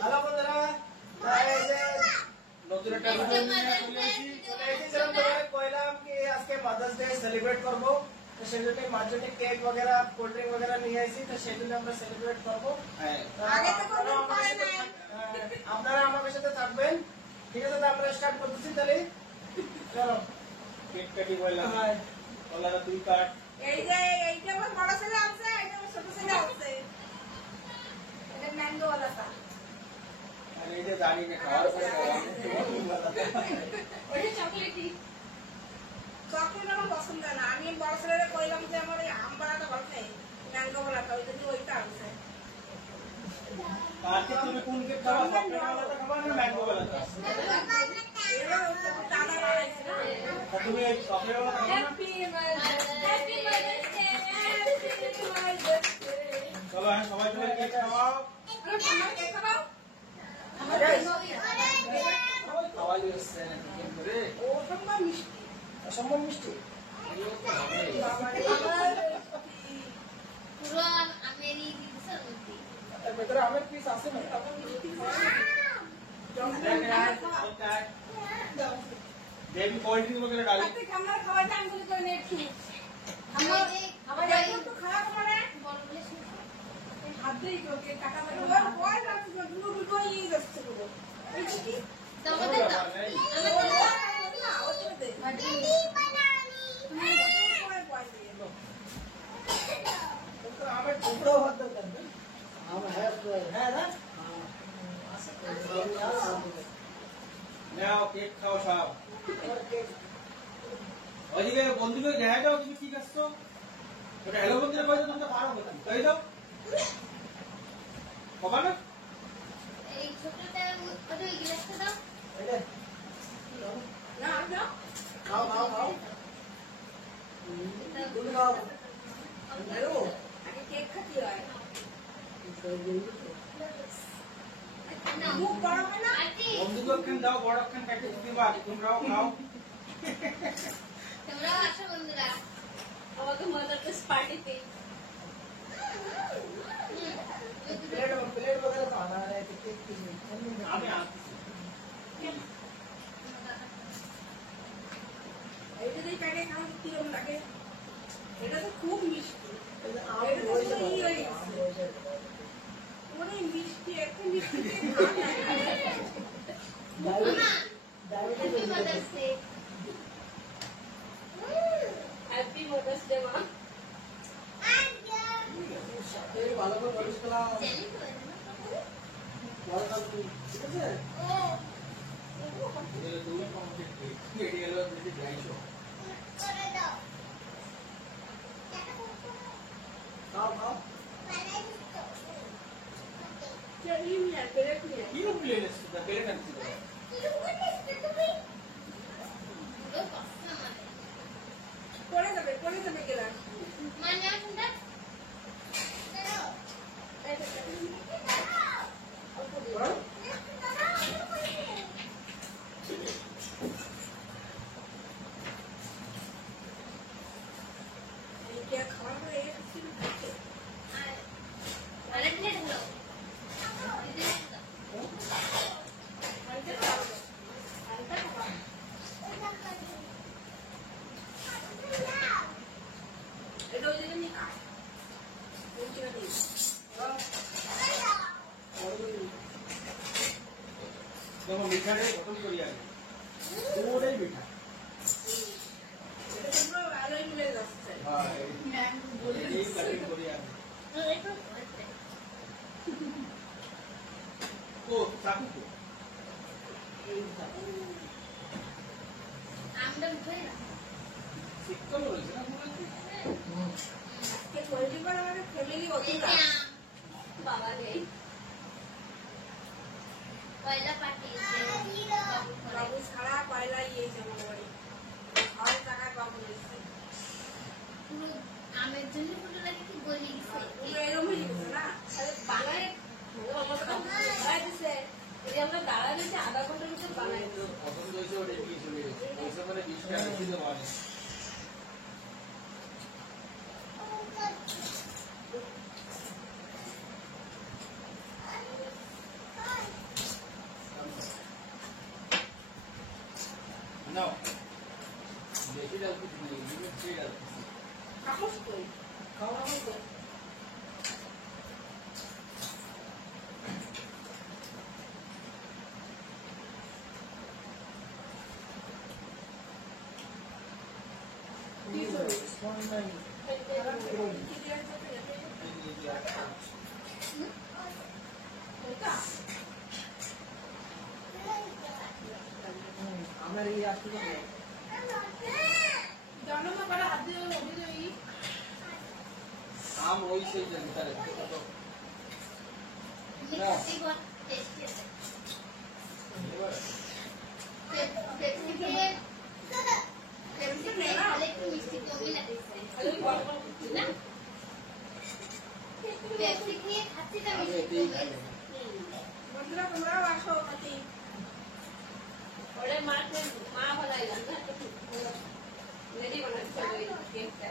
Hello বন্ধুরা, নতুন একটা ভিডিও নিয়ে চলে এসেছি। কইলাম কি আজকে মাদার্স ডে সেলিব্রেট করব, তো সেজন্য মার জন্য কেক वगैरह কোল্ড ড্রিঙ্ক वगैरह নিয়ে আসি, তো সেজন্য আমরা সেলিব্রেট করব। আপনারা আমাদের সাথে থাকবেন, ঠিক আছে? তো আমরা স্টার্ট করতেছি তাহলে, চলো কেক কাটি বললাম। ওলারা তুই কাট। এইটা আমার বড় ছেলে আছে, এটা আমার ছোট ছেলে আছে। এটা ম্যাঙ্গো ওয়ালাটা। আর এই যে দাঁড়ি নে খাওয়ার পরে ওটা চকলেটি। চকলেট আমার পছন্দ না। আমি বড় ছেলেরে কইলাম যে আমার এই আমবালাটা ভালো খাই, ম্যাঙ্গো ওয়ালাটা, ওইটা দিয়ে ওইটা আছে। কাকে তুমি কোন কেক খাওয়া? চকলেট ওয়ালাটা খাওয়া না ম্যাঙ্গো ওয়ালাটা? এরা ওটা দাদা বানাইছে না। তুমি এই চকলেট ওয়ালাটা খাওয়া না? Happy mother's day, happy mother's day. চলো হ্যাঁ, সবাই মিলে কেক খাওয়াও। আমার কেক খাও। খাওয়াই দিচ্ছে না কেক করে। অসম্ভব মিষ্টি। অসম্ভব মিষ্টি। পুরো আমেরি দিতেছেন মধ্যে এর ভিতরে আমের পিস আছে না? देवी कोल्ड ड्रिंक वगैरह डाली। আমরা খাওয়াই দাম করে করে একটু আমাদের একটু খারাপ করে বড় বলে শুনছো হাত দিয়ে তোকে টাকা মেরে ওই রাখছি দুটো দুটো ই যাচ্ছে পুরো এই কি আমাদের না না ওটা দে দিদি বানানি সময় পয়সা দিয়ে तो आमेर टुकड़ो होता है। आम है ना? নাও কেক খাও সব। ওইদিকে বন্ধুকে দেখা দাও, তুমি ঠিক আসছো? ওটা হ্যালো বন্ধুরা কইছো, তোমরা পারো বলতে কই দাও। কবা না? এই ছোটটা ওটা ওই গ্লাসটা দাও এটা না না খাও খাও খাও। তুমি খাও। হ্যালো আগে কেক খাতি হয় না মুখ বড় হয় না আন্টি বন্ধুকে খান দাও, বড় খান কাটে দিবা, তোমরাও খাও। তোমরা আসো বন্ধুরা আমাকে মাদার্স পার্টিতে प्लेट वगैरह तो आना है, केक की আমি আসছি। এইটা দিয়ে প্যাকেট খাওয়া কিরকম লাগে? এটা তো খুব মিষ্টি। এটা এটা তো পুরো ই হয়ে গেছে। অনেক মিষ্টি, একটা মিষ্টি মামা happy mother's day happy mother's day মা। এই ভালো করে বলিস কলা জানি তো ভালো করে ঠিক আছে? এটা তুমি কমপ্লিট কি এটি হলো যদি গাইছো করে দাও খাও খাও। চেরি নিয়ে পেরেক নিয়ে কি প্লেট আছে? দা প্লেট আনছি তো। পুরো কষ্ট আমাদের পড়ে যাবে গেলাম। মানে আসুনটা এই কে খাওয়া হয়ে গেছে খাচ্ছে। আরেক প্লেট হলো আনতে পারবে। আনতে পারবে। এটা ওই জন্য নিয়ে খায়। ওই জন্য নিয়ে। দেখো মিঠারে খতম করি আগে। পুরোটাই মিঠা। এটা তো পুরো আলোয় মিলে যাচ্ছে। হ্যাঁ ম্যাঙ্গো বলে এই কাটিং করি আগে। একটু ও চাকু কো আমটা মুখে না সিক্কল রয়েছে না পুরো। আজকে পোল্ট্রি বার আমাদের ফ্যামিলি অতটা বাবা নেই। পয়লা পার্টি বাবু ছাড়া পয়লা ইয়েছে আমার বাড়ি। আর টাকায় বাবু এসেছে। পুরো আমের জন্য পুরো লাগে কি গলি গেছে পুরো এরকম হয়ে গেছে না? বানায় বানায় দিছে। এই আমরা দাঁড়া দিয়েছি আধা ঘন্টার ভিতরে বানাই দিচ্ছে। পছন্দ হয়েছে ওটা দিয়ে চলে গেছে। পয়সা মানে 20 টাকা বেশি দেওয়া নেই। আমার এই আসতে তো জন্ম করে হাত দিয়ে ওই আম ওই সেই জায়গা তো মিষ্টি গন টেস্টি আছে পেপসি খেয়ে খালে একটু মিষ্টি কমই লাগছে না পেপসি খেয়ে খাচ্ছি না মিষ্টি কমে বন্ধুরা তোমরাও আসো নাকি ওরে মা বানাইলাম না রেডি বানাচ্ছে ওই কেকটা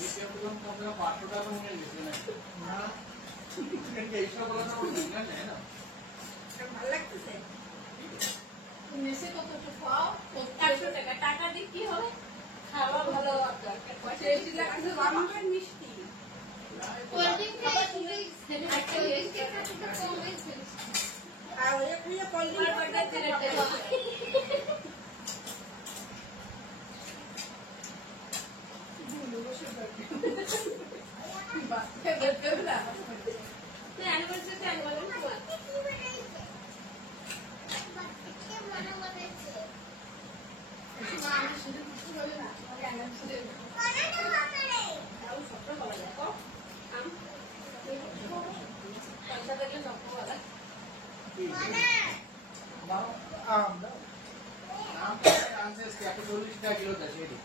এই পেপারগুলো তো আমরা 500 টাকা নিয়ে গেছি না এই সব বলা না না ভালো লাগতেছে মেসে কত একটু খাও 400 টাকা টাকা দিয়ে কি হবে খাওয়া ভালো পয়সা টেস্টি লাগছে বাবা মিষ্টি কোল্ড ড্রিঙ্ক খাবার তুমি একটা মিষ্টি খাচ্ছি তো কমে আর ওই খাইয়ে কোল্ড আম দাও আম আনছে একটা 40 টাকা কিলো আছে এটি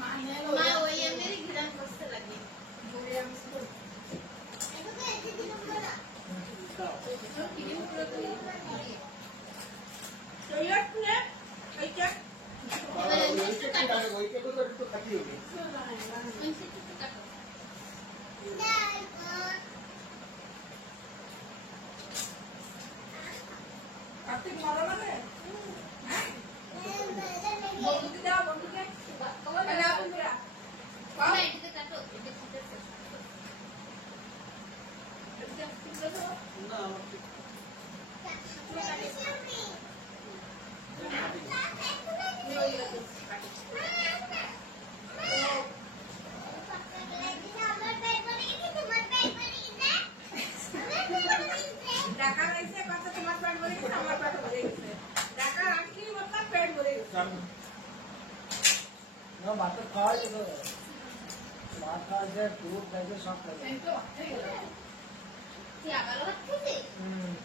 মা ওই এমনি ঘিরান করতে লাগে ওই কেটে তো একটু খাটি হবে কার্তিক মজা লাগে বন্ধুকে দাও বন্ধুকে দাও বন্ধুরা বাবা এটাতে কাটো এটা ঠিক আছে না আমার ঠিক ঢাকা রয়েছে কত তোমার পেট ভরে গেছে আমার পেট ভরে গেছে ঢাকা রাখি মতলব পেট ভরে গেছে না ভাত খাওয়াই তো ভাত খাওয়া যায় দুধ খাইছে সব খাইছে কি আবার খাইছে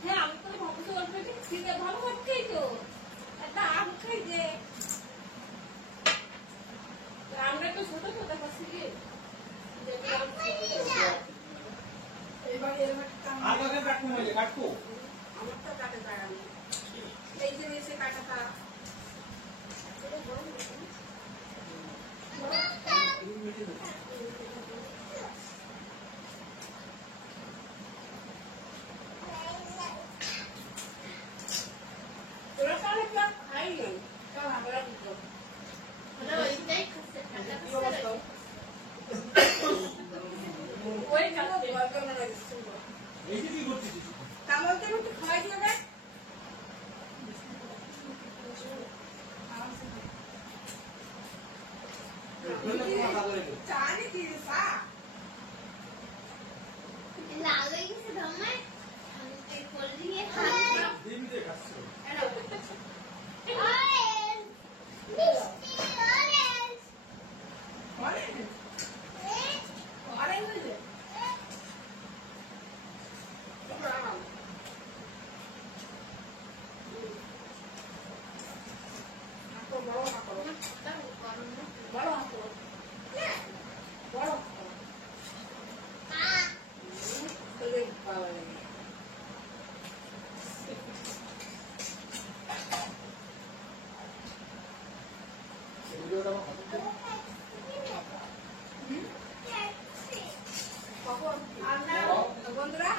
হ্যাঁ আমি তো ভাবছি অল্প একটু খেতে ভালো খাচ্ছি তো একটা আম খাই যে আমরা তো ছোট ছোট খাচ্ছি কি এবার এরকম একটা কাম আর কাকে কাটবো বলে কাটবো আমার তো কাটে জায়গা নেই এই যে এসে কাটাটা ওরা তাহলে কেউ খাই নাই কেউ আমরা দিত ওরা ওইটাই খাচ্ছে ঠান্ডা কি করছে অবস্থা ওই কেন খাচ্ছে বর্গর না লাগছে এই যে কি করছিস কামলকে একটু খাওয়াই দিবে চা নাকি চা লাগে গেছে ধমে আমি এই কোল্ড ড্রিঙ্ক এ খাচ্ছি দিন দিয়ে খাচ্ছো অরেঞ্জ মিষ্টি অরেঞ্জ অরেঞ্জ অরেঞ্জ হয়েছে বড় হাত করো বড় হাত করো বড় হাত করো তোরে বাবা রে ভিডিওটা আমার খাতে কখন বন্ধুরা